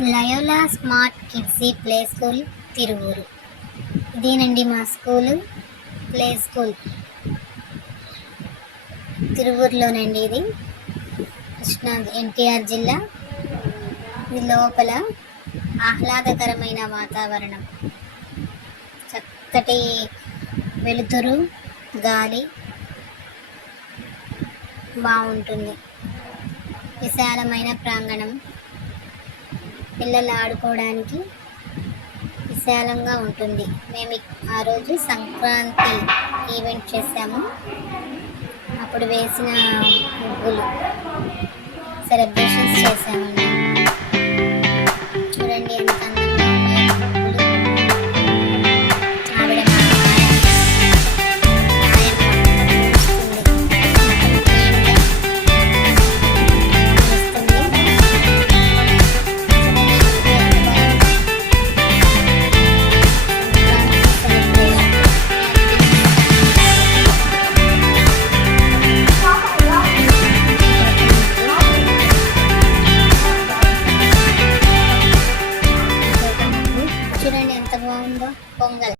Loyola smart Kidzee play school Tiruvuru. ఇదేనండి మా school, play school తిరువూరులోనండి. ఇది కృష్ణా ఎన్టీఆర్ జిల్లా. ఇది లోపల ఆహ్లాదకరమైన వాతావరణం, చక్కటి వెలుతురు, గాలి బాగుంటుంది. విశాలమైన ప్రాంగణం, పిల్లలు ఆడుకోవడానికి విశాలంగా ఉంటుంది. మేము ఆ రోజు సంక్రాంతి ఈవెంట్ చేసాము. అప్పుడు వేసిన ముగ్గులు సెలబ్రేషన్స్ చేసామండి.